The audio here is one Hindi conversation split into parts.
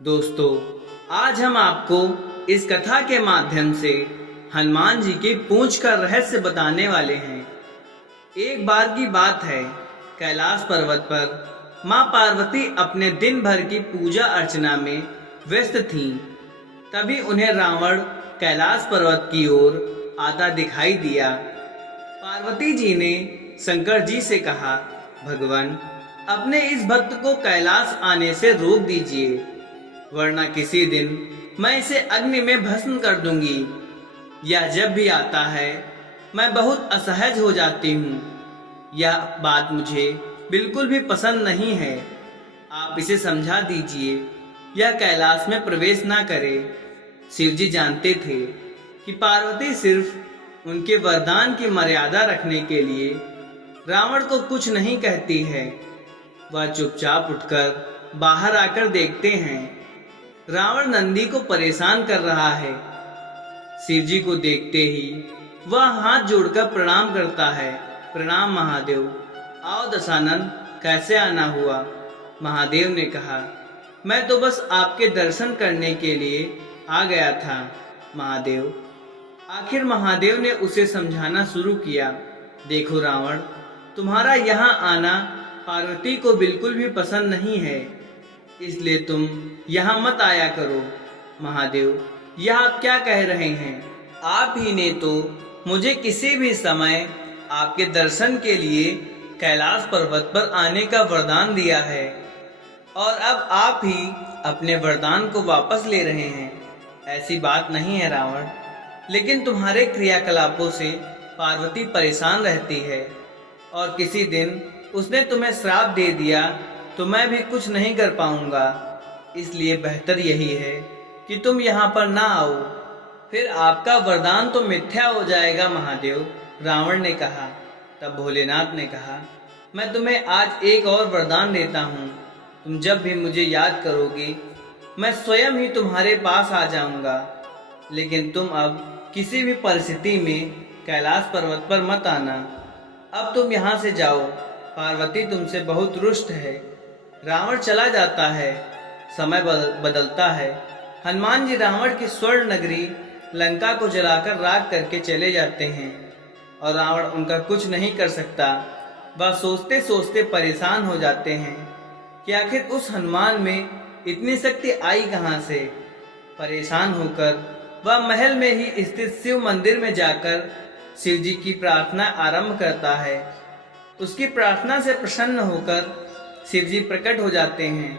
दोस्तों, आज हम आपको इस कथा के माध्यम से हनुमान जी की पूंछ का रहस्य बताने वाले हैं। एक बार की बात है, कैलाश पर्वत पर माँ पार्वती अपने दिन भर की पूजा अर्चना में व्यस्त थीं। तभी उन्हें रावण कैलाश पर्वत की ओर आता दिखाई दिया। पार्वती जी ने शंकर जी से कहा, भगवान, अपने इस भक्त को कैलाश आने से रोक दीजिए, वरना किसी दिन मैं इसे अग्नि में भस्म कर दूंगी। यह जब भी आता है मैं बहुत असहज हो जाती हूँ। यह बात मुझे बिल्कुल भी पसंद नहीं है। आप इसे समझा दीजिए, यह कैलाश में प्रवेश ना करे। शिव जी जानते थे कि पार्वती सिर्फ उनके वरदान की मर्यादा रखने के लिए रावण को कुछ नहीं कहती है। वह चुपचाप उठकर बाहर आकर देखते हैं, रावण नंदी को परेशान कर रहा है। शिव जी को देखते ही वह हाथ जोड़कर प्रणाम करता है। प्रणाम महादेव। आओ दशानन, कैसे आना हुआ? महादेव ने कहा, मैं तो बस आपके दर्शन करने के लिए आ गया था महादेव। आखिर महादेव ने उसे समझाना शुरू किया, देखो रावण, तुम्हारा यहाँ आना पार्वती को बिल्कुल भी पसंद नहीं है, इसलिए तुम यहाँ मत आया करो। महादेव, यह आप क्या कह रहे हैं? आप ही ने तो मुझे किसी भी समय आपके दर्शन के लिए कैलाश पर्वत पर आने का वरदान दिया है, और अब आप ही अपने वरदान को वापस ले रहे हैं। ऐसी बात नहीं है रावण, लेकिन तुम्हारे क्रियाकलापों से पार्वती परेशान रहती है, और किसी दिन उसने तुम्हें श्राप दे दिया तो मैं भी कुछ नहीं कर पाऊंगा। इसलिए बेहतर यही है कि तुम यहाँ पर ना आओ, फिर आपका वरदान तो मिथ्या हो जाएगा महादेव। रावण ने कहा। तब भोलेनाथ ने कहा, मैं तुम्हें आज एक और वरदान देता हूँ। तुम जब भी मुझे याद करोगे मैं स्वयं ही तुम्हारे पास आ जाऊंगा, लेकिन तुम अब किसी भी परिस्थिति में कैलाश पर्वत पर मत आना। अब तुम यहाँ से जाओ, पार्वती तुमसे बहुत रुष्ट है। रावण चला जाता है। समय बदलता है। हनुमान जी रावण की स्वर्ण नगरी लंका को जलाकर राख करके चले जाते हैं, और रावण उनका कुछ नहीं कर सकता। वह सोचते सोचते परेशान हो जाते हैं कि आखिर उस हनुमान में इतनी शक्ति आई कहाँ से। परेशान होकर वह महल में ही स्थित शिव मंदिर में जाकर शिव जी की प्रार्थना आरंभ करता है। उसकी प्रार्थना से प्रसन्न होकर शिव जी प्रकट हो जाते हैं।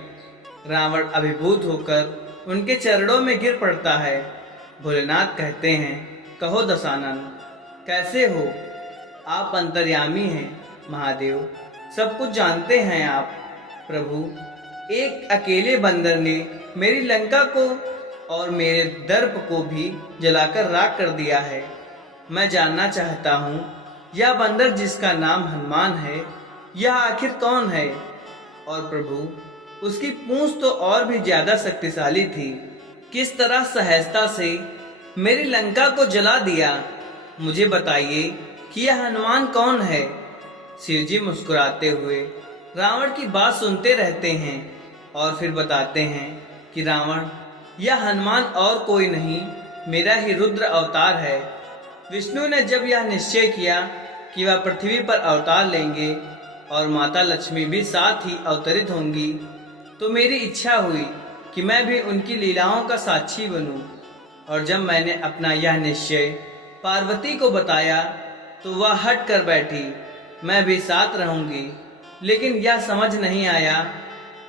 रावण अभिभूत होकर उनके चरणों में गिर पड़ता है। भोलेनाथ कहते हैं, कहो दशानन, कैसे हो? आप अंतर्यामी हैं महादेव, सब कुछ जानते हैं आप। प्रभु, एक अकेले बंदर ने मेरी लंका को और मेरे दर्प को भी जलाकर राख कर दिया है। मैं जानना चाहता हूँ, यह बंदर जिसका नाम हनुमान है, यह आखिर कौन है? और प्रभु, उसकी पूंछ तो और भी ज्यादा शक्तिशाली थी। किस तरह सहजता से मेरी लंका को जला दिया? मुझे बताइए कि यह हनुमान कौन है? शिव जी मुस्कुराते हुए रावण की बात सुनते रहते हैं, और फिर बताते हैं कि रावण, यह हनुमान और कोई नहीं, मेरा ही रुद्र अवतार है। विष्णु ने जब यह निश्चय किया कि वह पृथ्वी पर अवतार लेंगे और माता लक्ष्मी भी साथ ही अवतरित होंगी, तो मेरी इच्छा हुई कि मैं भी उनकी लीलाओं का साक्षी बनूं। और जब मैंने अपना यह निश्चय पार्वती को बताया तो वह हट कर बैठी, मैं भी साथ रहूंगी। लेकिन यह समझ नहीं आया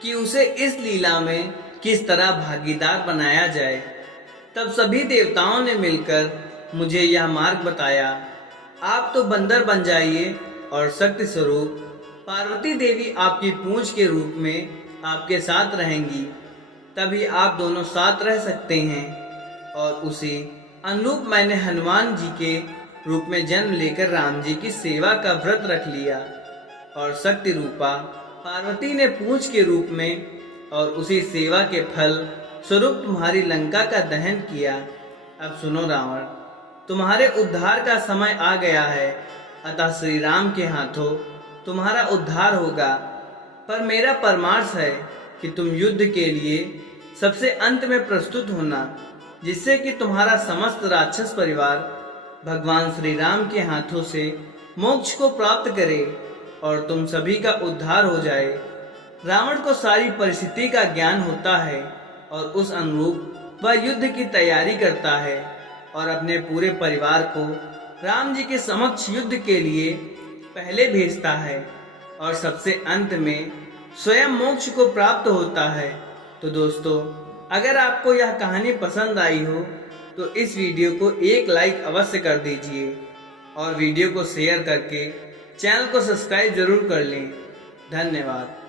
कि उसे इस लीला में किस तरह भागीदार बनाया जाए। तब सभी देवताओं ने मिलकर मुझे यह मार्ग बताया, आप तो बंदर बन जाइए और शक्ति स्वरूप पार्वती देवी आपकी पूंछ के रूप में आपके साथ रहेंगी। तभी आप दोनों साथ रह सकते हैं। और उसी अनुरूप मैंने हनुमान जी के रूप में जन्म लेकर राम जी की सेवा का व्रत रख लिया, और शक्ति रूपा पार्वती ने पूंछ के रूप में और उसी सेवा के फल स्वरूप तुम्हारी लंका का दहन किया। अब सुनो रावण, तुम्हारे उद्धार का समय आ गया है, अतः श्री राम के हाथों तुम्हारा उद्धार होगा। पर मेरा परामर्श है कि तुम युद्ध के लिए सबसे अंत में प्रस्तुत होना, जिससे कि तुम्हारा समस्त राक्षस परिवार भगवान श्री राम के हाथों से मोक्ष को प्राप्त करे और तुम सभी का उद्धार हो जाए। रावण को सारी परिस्थिति का ज्ञान होता है और उस अनुरूप वह युद्ध की तैयारी करता है और अपने पूरे परिवार को राम जी के समक्ष युद्ध के लिए पहले भेजता है और सबसे अंत में स्वयं मोक्ष को प्राप्त होता है। तो दोस्तों, अगर आपको यह कहानी पसंद आई हो तो इस वीडियो को एक लाइक अवश्य कर दीजिए और वीडियो को शेयर करके चैनल को सब्सक्राइब जरूर कर लें। धन्यवाद।